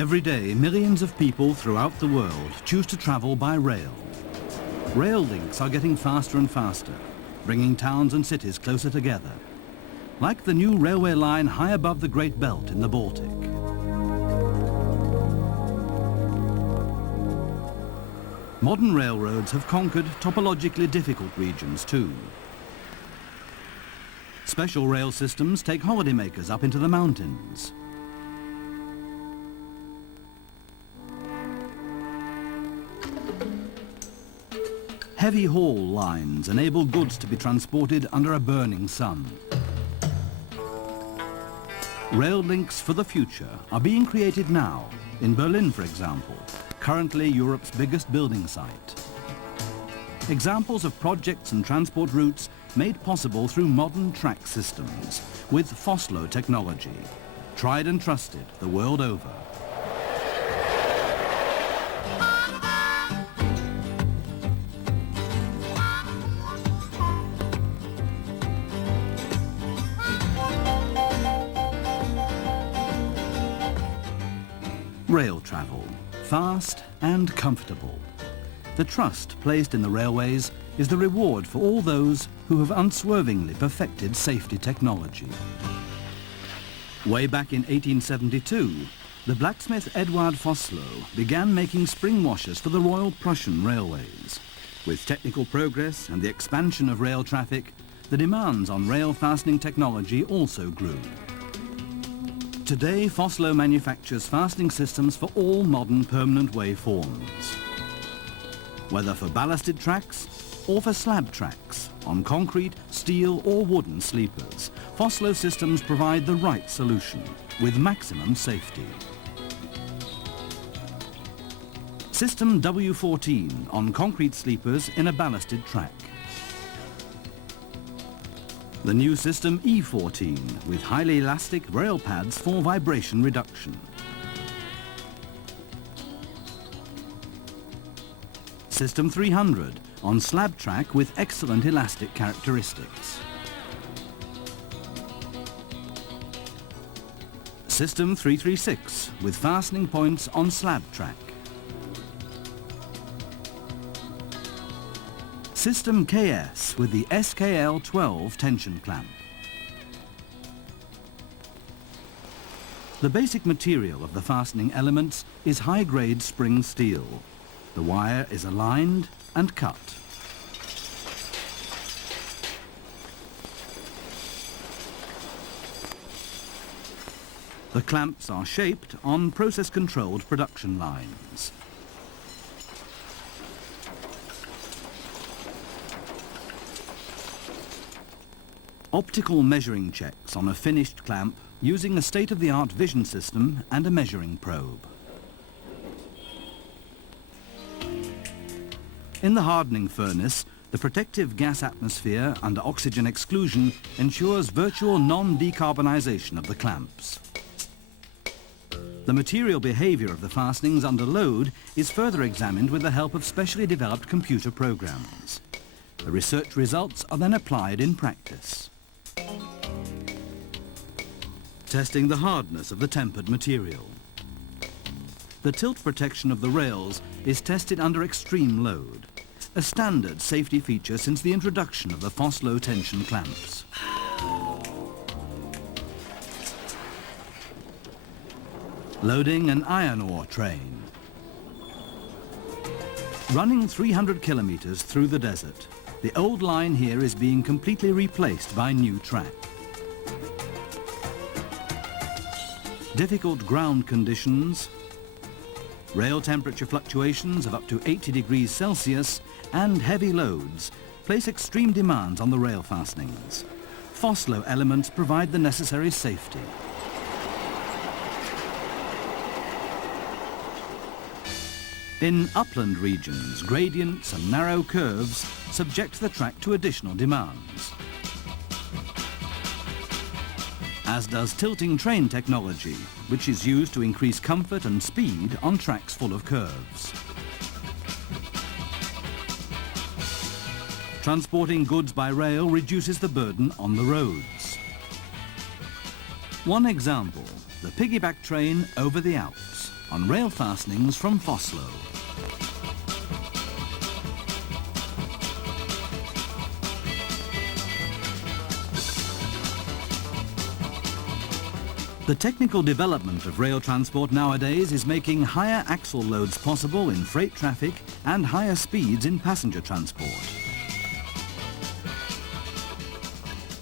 Every day, millions of people throughout the world choose to travel by rail. Rail links are getting faster and faster, bringing towns and cities closer together, like the new railway line high above the Great Belt in the Baltic. Modern railroads have conquered topologically difficult regions too. Special rail systems take holidaymakers up into the mountains. Heavy haul lines enable goods to be transported under a burning sun. Rail links for the future are being created now, in Berlin for example, currently Europe's biggest building site. Examples of projects and transport routes made possible through modern track systems with Vossloh technology, tried and trusted the world over. Rail travel, fast and comfortable. The trust placed in the railways is the reward for all those who have unswervingly perfected safety technology. Way back in 1872, the blacksmith Eduard Vossloh began making spring washers for the Royal Prussian Railways. With technical progress and the expansion of rail traffic, the demands on rail fastening technology also grew. Today, Vossloh manufactures fastening systems for all modern permanent way forms. Whether for ballasted tracks or for slab tracks, on concrete, steel or wooden sleepers, Vossloh systems provide the right solution with maximum safety. System W14 on concrete sleepers in a ballasted track. The new system E14 with highly elastic rail pads for vibration reduction. System 300 on slab track with excellent elastic characteristics. System 336 with fastening points on slab track. System KS with the SKL12 tension clamp. The basic material of the fastening elements is high-grade spring steel. The wire is aligned and cut. The clamps are shaped on process-controlled production lines. Optical measuring checks on a finished clamp using a state-of-the-art vision system and a measuring probe. In the hardening furnace, the protective gas atmosphere under oxygen exclusion ensures virtual non-decarbonization of the clamps. The material behavior of the fastenings under load is further examined with the help of specially developed computer programs. The research results are then applied in practice. Testing the hardness of the tempered material. The tilt protection of the rails is tested under extreme load, a standard safety feature since the introduction of the Vossloh tension clamps. Loading an iron ore train. Running 300 kilometers through the desert, the old line here is being completely replaced by new track. Difficult ground conditions, rail temperature fluctuations of up to 80 degrees Celsius and heavy loads place extreme demands on the rail fastenings. Vossloh elements provide the necessary safety. In upland regions, gradients and narrow curves subject the track to additional demands, as does tilting train technology, which is used to increase comfort and speed on tracks full of curves. Transporting goods by rail reduces the burden on the roads. One example, the piggyback train over the Alps. on rail fastenings from Vossloh. The technical development of rail transport nowadays is making higher axle loads possible in freight traffic and higher speeds in passenger transport.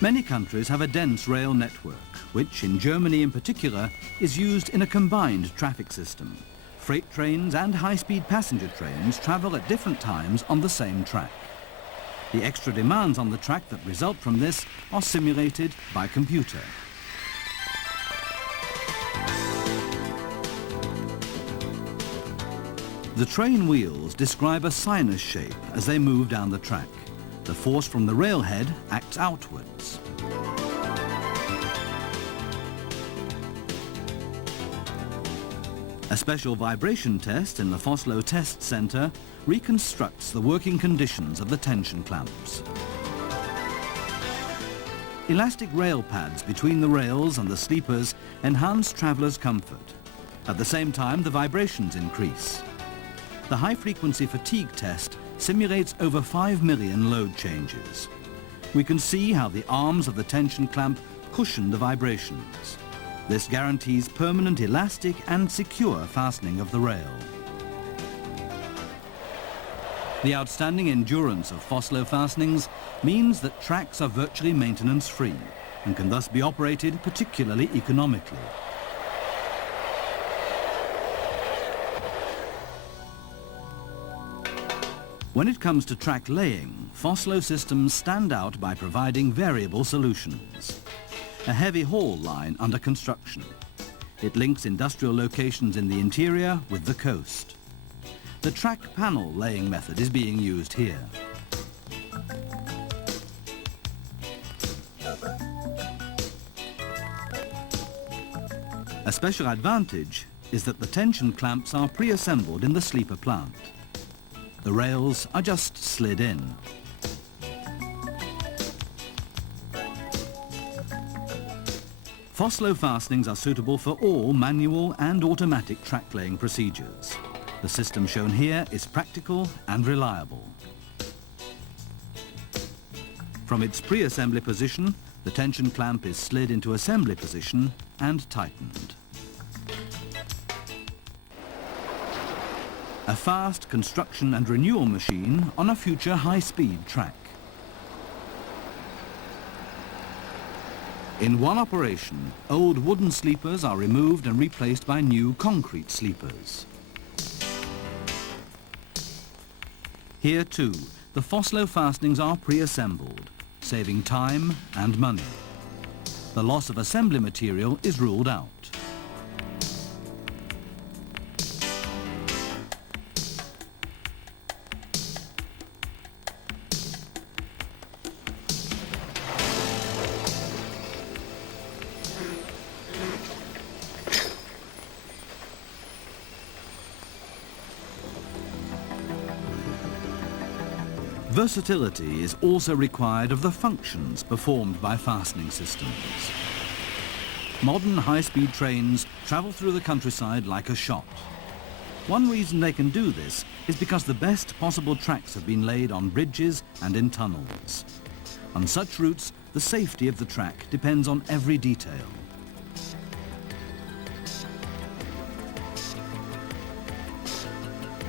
Many countries have a dense rail network, which in Germany in particular is used in a combined traffic system. Freight trains and high-speed passenger trains travel at different times on the same track. The extra demands on the track that result from this are simulated by computer. The train wheels describe a sinus shape as they move down the track. The force from the railhead acts outwards. A special vibration test in the Vossloh Test Centre reconstructs the working conditions of the tension clamps. Elastic rail pads between the rails and the sleepers enhance travellers' comfort. At the same time, the vibrations increase. The high-frequency fatigue test simulates over 5 million load changes. We can see how the arms of the tension clamp cushion the vibrations. This guarantees permanent elastic and secure fastening of the rail. The outstanding endurance of Vossloh fastenings means that tracks are virtually maintenance-free and can thus be operated particularly economically. When it comes to track laying, Vossloh systems stand out by providing variable solutions. A heavy haul line under construction. It links industrial locations in the interior with the coast. The track panel laying method is being used here. A special advantage is that the tension clamps are pre-assembled in the sleeper plant. The rails are just slid in. Vossloh fastenings are suitable for all manual and automatic track laying procedures. The system shown here is practical and reliable. From its pre-assembly position, the tension clamp is slid into assembly position and tightened. A fast construction and renewal machine on a future high-speed track. In one operation, old wooden sleepers are removed and replaced by new concrete sleepers. Here too, the Vossloh fastenings are pre-assembled, saving time and money. The loss of assembly material is ruled out. Versatility is also required of the functions performed by fastening systems. Modern high-speed trains travel through the countryside like a shot. One reason they can do this is because the best possible tracks have been laid on bridges and in tunnels. On such routes, the safety of the track depends on every detail.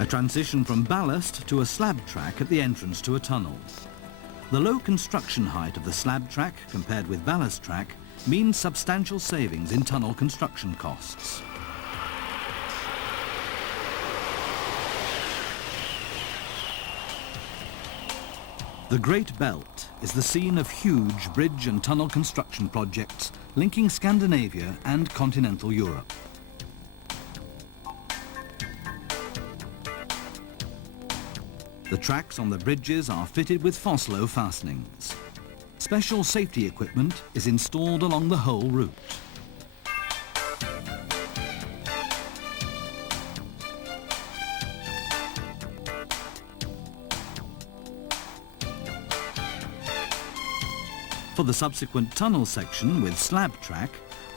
A transition from ballast to a slab track at the entrance to a tunnel. The low construction height of the slab track compared with ballast track means substantial savings in tunnel construction costs. The Great Belt is the scene of huge bridge and tunnel construction projects linking Scandinavia and continental Europe. The tracks on the bridges are fitted with Vossloh fastenings. Special safety equipment is installed along the whole route. For the subsequent tunnel section with slab track,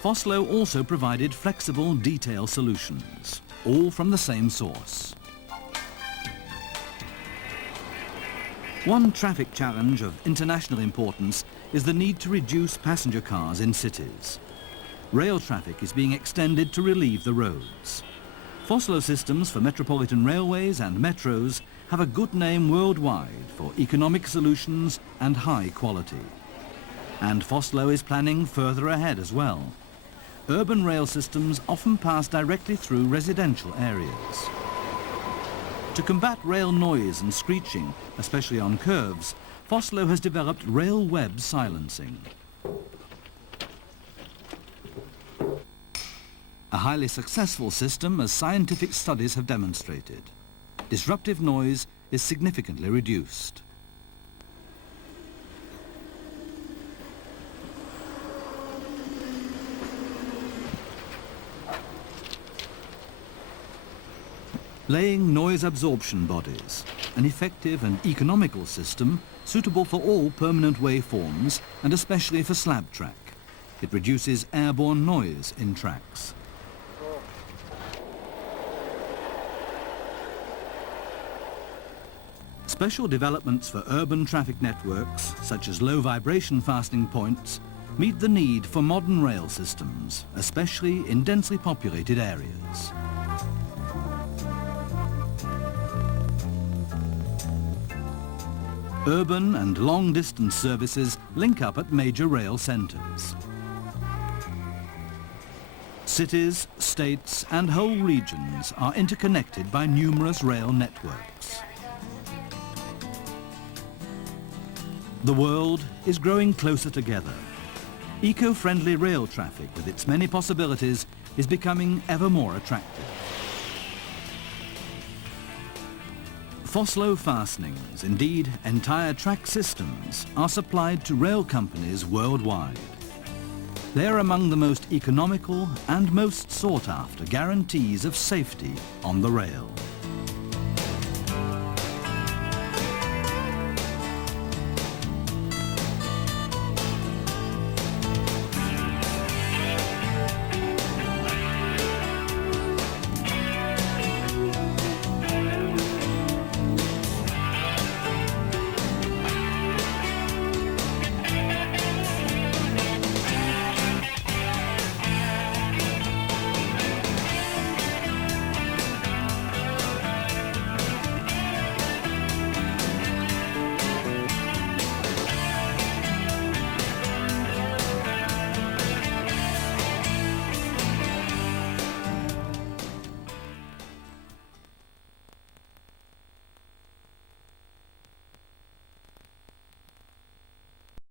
Vossloh also provided flexible detail solutions. all from the same source. One traffic challenge of international importance is the need to reduce passenger cars in cities. Rail traffic is being extended to relieve the roads. Vossloh systems for metropolitan railways and metros have a good name worldwide for economic solutions and high quality. And Vossloh is planning further ahead as well. Urban rail systems often pass directly through residential areas. To combat rail noise and screeching, especially on curves, Vossloh has developed rail web silencing. A highly successful system, as scientific studies have demonstrated. Disruptive noise is significantly reduced. Laying noise absorption bodies, an effective and economical system suitable for all permanent waveforms and especially for slab track. It reduces airborne noise in tracks. Special developments for urban traffic networks, such as low vibration fastening points, meet the need for modern rail systems, especially in densely populated areas. Urban and long-distance services link up at major rail centres. Cities, states and whole regions are interconnected by numerous rail networks. The world is growing closer together. Eco-friendly rail traffic with its many possibilities is becoming ever more attractive. Vossloh fastenings, indeed entire track systems, are supplied to rail companies worldwide. They are among the most economical and most sought after guarantees of safety on the rail.